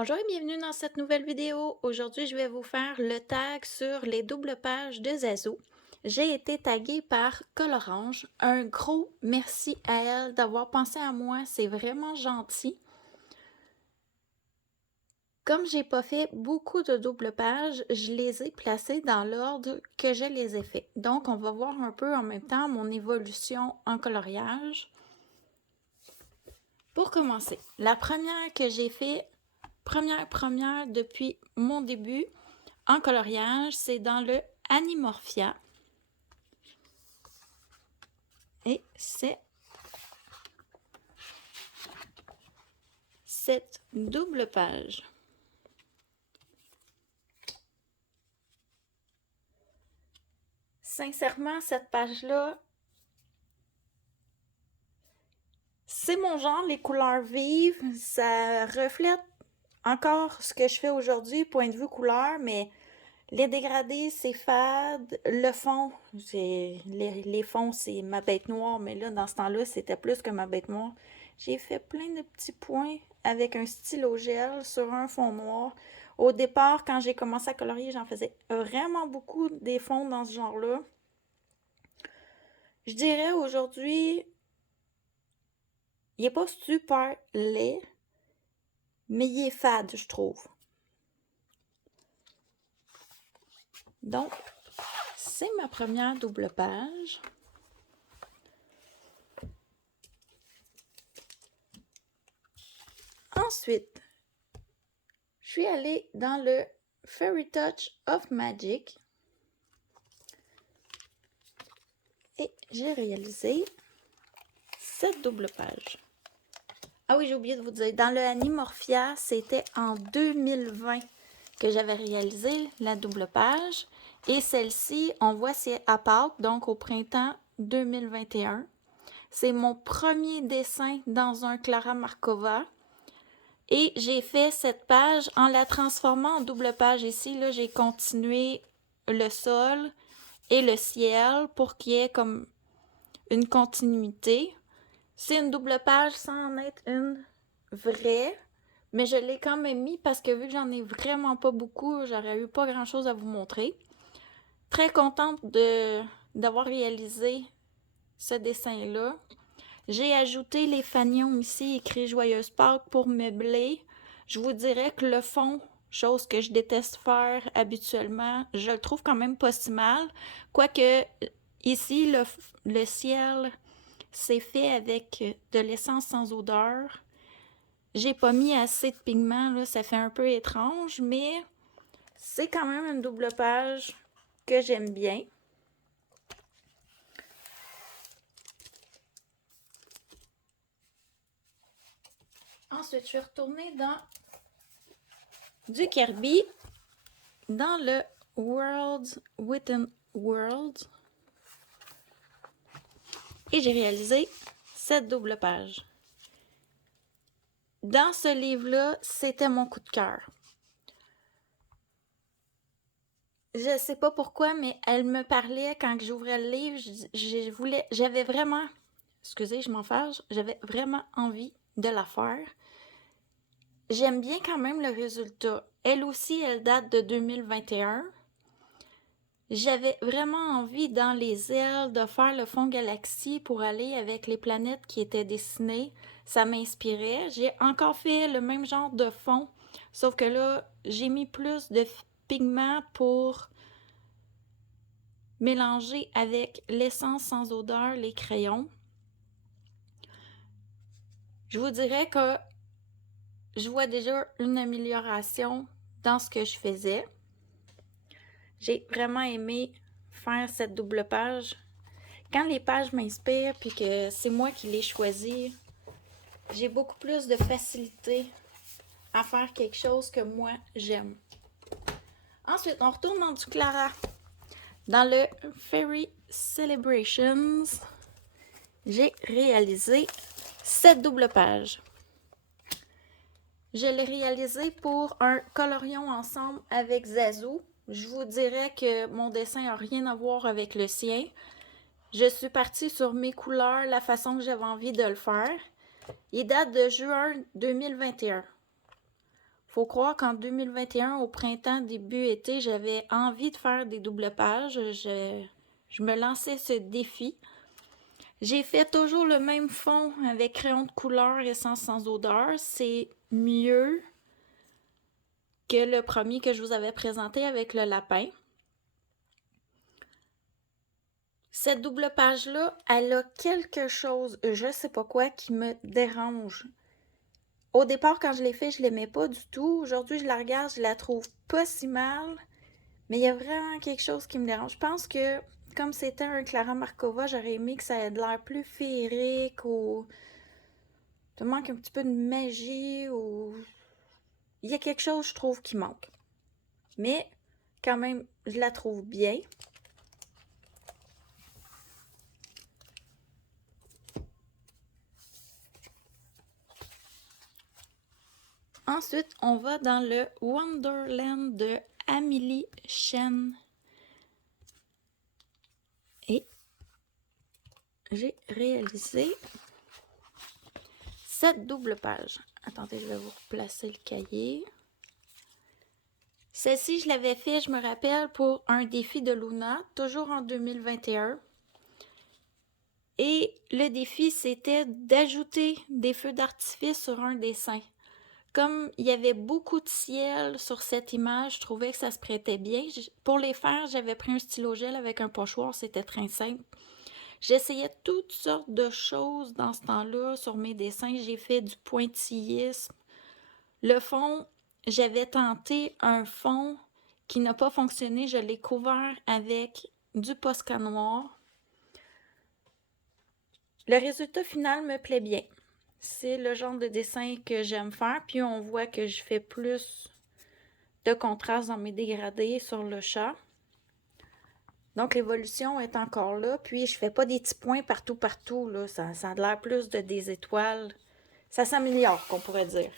Bonjour et bienvenue dans cette nouvelle vidéo. Aujourd'hui, je vais vous faire le tag sur les doubles pages de Zazo. J'ai été taguée par Colorange. Un gros merci à elle d'avoir pensé à moi. C'est vraiment gentil. Comme j'ai pas fait beaucoup de doubles pages, je les ai placées dans l'ordre que je les ai fait. Donc, on va voir un peu en même temps mon évolution en coloriage. Pour commencer, la première que j'ai fait, première depuis mon début, en coloriage, c'est dans le Animorphia. Et c'est cette double page. Sincèrement, cette page-là, c'est mon genre, les couleurs vives. Ça reflète encore ce que je fais aujourd'hui, point de vue couleur, mais les dégradés, c'est fade. Le fond, les fonds, c'est ma bête noire, mais là, dans ce temps-là, c'était plus que ma bête noire. J'ai fait plein de petits points avec un stylo gel sur un fond noir. Au départ, quand j'ai commencé à colorier, j'en faisais vraiment beaucoup des fonds dans ce genre-là. Je dirais aujourd'hui, il est pas super laid, mais il est fade, je trouve. Donc, c'est ma première double page. Ensuite, je suis allée dans le Fairy Touch of Magic et j'ai réalisé cette double page. Ah oui, j'ai oublié de vous dire, dans le Animorphia, c'était en 2020 que j'avais réalisé la double page. Et celle-ci, on voit, c'est à Pâques, donc au printemps 2021. C'est mon premier dessin dans un Clara Markova. Et j'ai fait cette page en la transformant en double page. Ici, là, j'ai continué le sol et le ciel pour qu'il y ait comme une continuité. C'est une double page sans en être une vraie, mais je l'ai quand même mis parce que vu que j'en ai vraiment pas beaucoup, j'aurais eu pas grand chose à vous montrer. Très contente d'avoir réalisé ce dessin-là. J'ai ajouté les fanions ici, écrit Joyeuse Pâques pour meubler. Je vous dirais que le fond, chose que je déteste faire habituellement, je le trouve quand même pas si mal. Quoique, ici, le ciel, c'est fait avec de l'essence sans odeur. J'ai pas mis assez de pigments, là, ça fait un peu étrange, mais c'est quand même une double page que j'aime bien. Ensuite, je suis retournée dans du Kirby, dans le Worlds Within Worlds. Et j'ai réalisé cette double page. Dans ce livre-là, c'était mon coup de cœur. Je sais pas pourquoi, mais elle me parlait quand j'ouvrais le livre. J'avais vraiment, excusez, je m'en fâche, j'avais vraiment envie de la faire. J'aime bien quand même le résultat. Elle aussi, elle date de 2021. J'avais vraiment envie dans les ailes de faire le fond galaxie pour aller avec les planètes qui étaient dessinées. Ça m'inspirait. J'ai encore fait le même genre de fond, sauf que là, j'ai mis plus de pigments pour mélanger avec l'essence sans odeur, les crayons. Je vous dirais que je vois déjà une amélioration dans ce que je faisais. J'ai vraiment aimé faire cette double page. Quand les pages m'inspirent puis que c'est moi qui les choisis, j'ai beaucoup plus de facilité à faire quelque chose que moi j'aime. Ensuite, on retourne dans du Clara. Dans le Fairy Celebrations, j'ai réalisé cette double page. Je l'ai réalisé pour un colorion ensemble avec Zazo. Je vous dirais que mon dessin n'a rien à voir avec le sien. Je suis partie sur mes couleurs, la façon que j'avais envie de le faire. Il date de juin 2021. Faut croire qu'en 2021, au printemps, début été, j'avais envie de faire des doubles pages. Je me lançais ce défi. J'ai fait toujours le même fond avec crayon de couleur essence sans odeur. C'est mieux que le premier que je vous avais présenté avec le lapin. Cette double page-là, elle a quelque chose, je sais pas quoi, qui me dérange. Au départ, quand je l'ai fait, je l'aimais pas du tout. Aujourd'hui, je la regarde, je la trouve pas si mal. Mais il y a vraiment quelque chose qui me dérange. Je pense que, comme c'était un Clara Markova, j'aurais aimé que ça ait l'air plus féerique ou... Ça manque un petit peu de magie ou... Il y a quelque chose, je trouve, qui manque. Mais, quand même, je la trouve bien. Ensuite, on va dans le Wonderland de Amélie Chen. Et j'ai réalisé cette double page. Attendez, je vais vous replacer le cahier. Celle-ci, je l'avais fait, je me rappelle, pour un défi de Luna, toujours en 2021. Et le défi, c'était d'ajouter des feux d'artifice sur un dessin. Comme il y avait beaucoup de ciel sur cette image, je trouvais que ça se prêtait bien. Pour les faire, j'avais pris un stylo gel avec un pochoir, c'était très simple. J'essayais toutes sortes de choses dans ce temps-là sur mes dessins. J'ai fait du pointillisme. Le fond, j'avais tenté un fond qui n'a pas fonctionné. Je l'ai couvert avec du Posca noir. Le résultat final me plaît bien. C'est le genre de dessin que j'aime faire. Puis on voit que je fais plus de contraste dans mes dégradés sur le chat. Donc l'évolution est encore là. Puis je fais pas des petits points partout, là. Ça a l'air plus de des étoiles. Ça s'améliore, qu'on pourrait dire.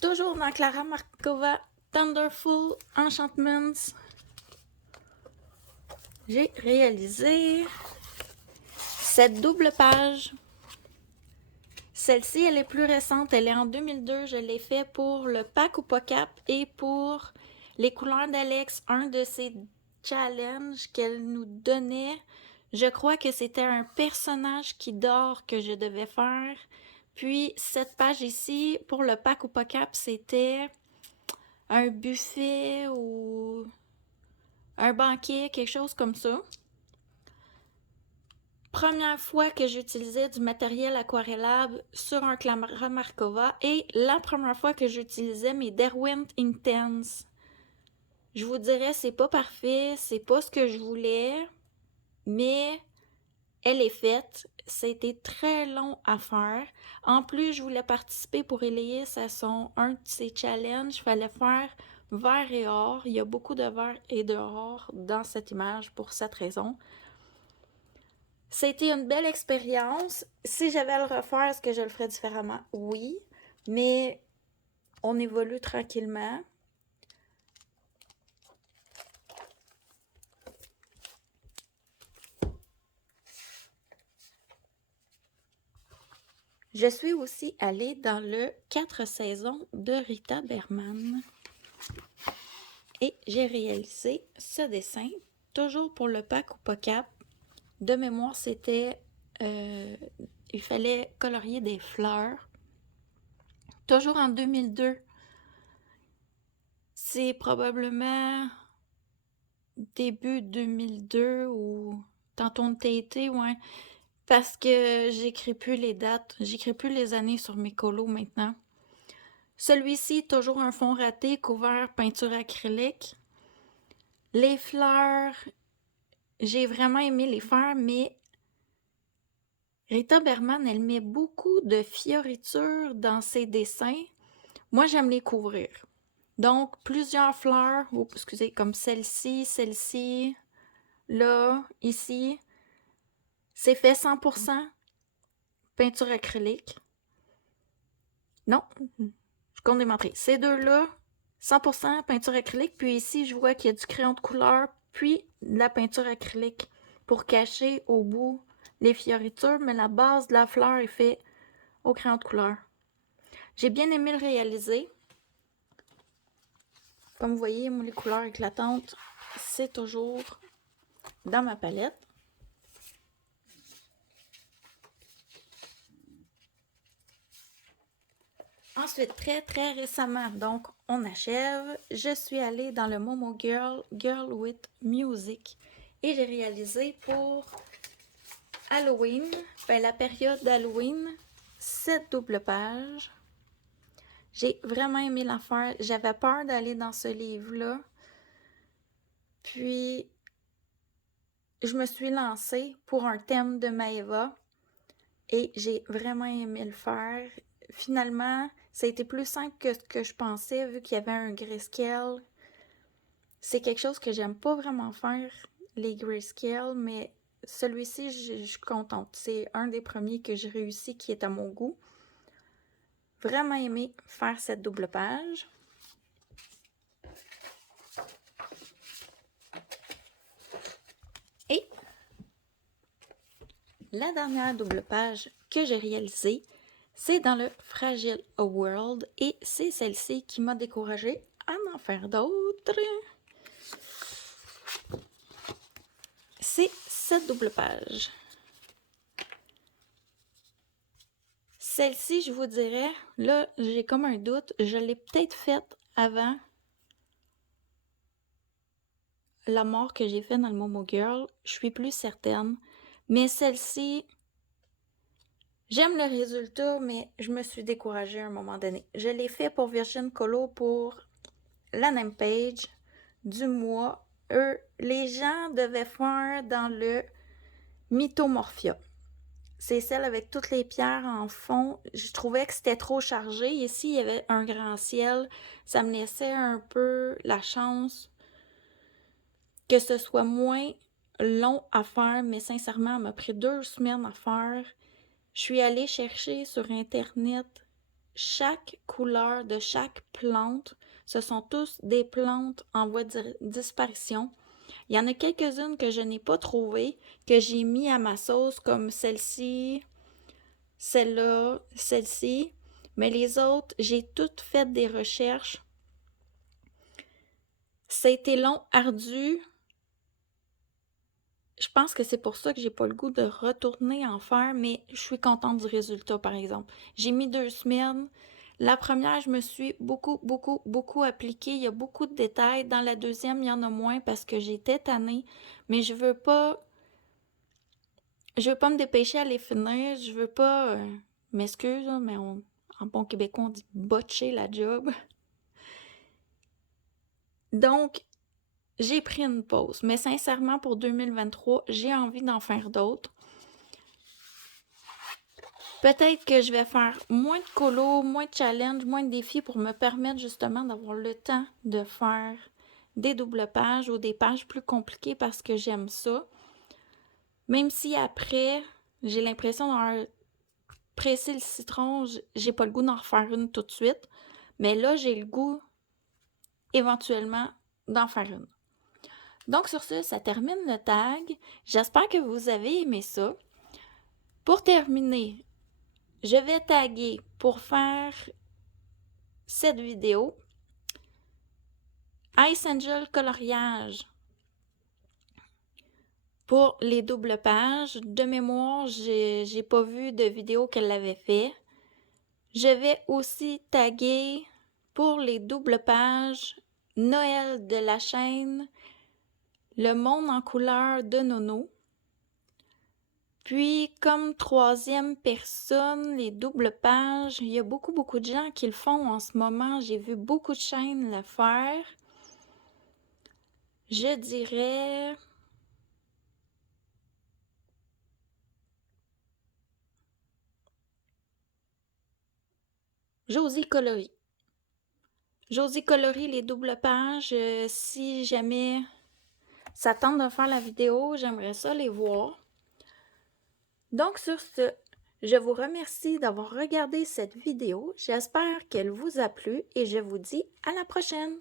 Toujours dans Clara Markova, Thunderful Enchantments. J'ai réalisé cette double page. Celle-ci, elle est plus récente. Elle est en 2002. Je l'ai fait pour le pack ou pas cap et pour les couleurs d'Alex, un de ses challenges qu'elle nous donnait. Je crois que c'était un personnage qui dort que je devais faire. Puis cette page ici, pour le pack ou pas cap, c'était un buffet ou un banquet, quelque chose comme ça. Première fois que j'utilisais du matériel aquarellable sur un Clara Markova et la première fois que j'utilisais mes Derwent Intense. Je vous dirais, c'est pas parfait, c'est pas ce que je voulais, mais elle est faite. Ça a été très long à faire. En plus, je voulais participer pour Elias à un de ses challenges. Il fallait faire vert et or. Il y a beaucoup de vert et de or dans cette image pour cette raison. C'était une belle expérience. Si j'avais à le refaire, est-ce que je le ferais différemment? Oui, mais on évolue tranquillement. Je suis aussi allée dans le 4 saisons de Rita Berman. Et j'ai réalisé ce dessin, toujours pour le pack ou pas cap. De mémoire, c'était... il fallait colorier des fleurs. Toujours en 2002. C'est probablement début 2002 ou tantôt on été, ouais. Parce que j'écris plus les dates, j'écris plus les années sur mes colos maintenant. Celui-ci, toujours un fond raté, couvert peinture acrylique. Les fleurs, j'ai vraiment aimé les faire, mais Rita Berman, elle met beaucoup de fioritures dans ses dessins. Moi, j'aime les couvrir. Donc, plusieurs fleurs, excusez, comme celle-ci, là, ici. C'est fait 100% peinture acrylique. Non, je compte démontrer. Ces deux-là, 100% peinture acrylique. Puis ici, je vois qu'il y a du crayon de couleur, puis de la peinture acrylique pour cacher au bout les fioritures, mais la base de la fleur est faite au crayon de couleur. J'ai bien aimé le réaliser. Comme vous voyez, moi, les couleurs éclatantes, c'est toujours dans ma palette. Ensuite, très récemment, donc on achève, je suis allée dans le Momo Girl, Girl with Music. Et j'ai réalisé pour Halloween, la période d'Halloween, 7 doubles pages. J'ai vraiment aimé l'affaire. J'avais peur d'aller dans ce livre-là. Puis, je me suis lancée pour un thème de Maeva. Et j'ai vraiment aimé le faire. Finalement, ça a été plus simple que ce que je pensais, vu qu'il y avait un grayscale. C'est quelque chose que j'aime pas vraiment faire, les grayscale, mais celui-ci, je suis contente. C'est un des premiers que j'ai réussi qui est à mon goût. Vraiment aimé faire cette double page. Et la dernière double page que j'ai réalisée, c'est dans le Fragile World et c'est celle-ci qui m'a découragée à en faire d'autres. C'est cette double page. Celle-ci, je vous dirais, là, j'ai comme un doute. Je l'ai peut-être faite avant la mort que j'ai faite dans le Momo Girl. Je suis plus certaine. Mais celle-ci, j'aime le résultat, mais je me suis découragée à un moment donné. Je l'ai fait pour Virgin Colo pour la name page du mois. Les gens devaient faire dans le Mythomorphia. C'est celle avec toutes les pierres en fond. Je trouvais que c'était trop chargé. Ici, il y avait un grand ciel. Ça me laissait un peu la chance que ce soit moins long à faire, mais sincèrement, ça m'a pris 2 semaines à faire. Je suis allée chercher sur Internet chaque couleur de chaque plante. Ce sont tous des plantes en voie de disparition. Il y en a quelques-unes que je n'ai pas trouvées, que j'ai mis à ma sauce, comme celle-ci, celle-là, celle-ci. Mais les autres, j'ai toutes fait des recherches. Ça a été long, ardu. Je pense que c'est pour ça que j'ai pas le goût de retourner en faire, mais je suis contente du résultat, par exemple. J'ai mis 2 semaines. La première, je me suis beaucoup appliquée. Il y a beaucoup de détails. Dans la deuxième, il y en a moins parce que j'étais tannée. Mais je veux pas me dépêcher à les finir. Je veux pas... m'excuse, mais en bon québécois, on dit botcher la job. Donc, j'ai pris une pause. Mais sincèrement, pour 2023, j'ai envie d'en faire d'autres. Peut-être que je vais faire moins de colos, moins de challenges, moins de défis pour me permettre justement d'avoir le temps de faire des doubles pages ou des pages plus compliquées parce que j'aime ça. Même si après, j'ai l'impression d'avoir pressé le citron, j'ai pas le goût d'en refaire une tout de suite. Mais là, j'ai le goût éventuellement d'en faire une. Donc sur ce, ça termine le tag. J'espère que vous avez aimé ça. Pour terminer, je vais taguer pour faire cette vidéo Ice Angel coloriage pour les doubles pages. De mémoire, j'ai pas vu de vidéo qu'elle l'avait fait. Je vais aussi taguer pour les doubles pages Noël de la chaîne Le monde en couleur de Nono. Puis, comme troisième personne, les doubles pages, il y a beaucoup de gens qui le font en ce moment. J'ai vu beaucoup de chaînes le faire. Je dirais... Josie Coloris. Josie Coloris, les doubles pages, si jamais ça tente de faire la vidéo, j'aimerais ça les voir. Donc sur ce, je vous remercie d'avoir regardé cette vidéo. J'espère qu'elle vous a plu et je vous dis à la prochaine.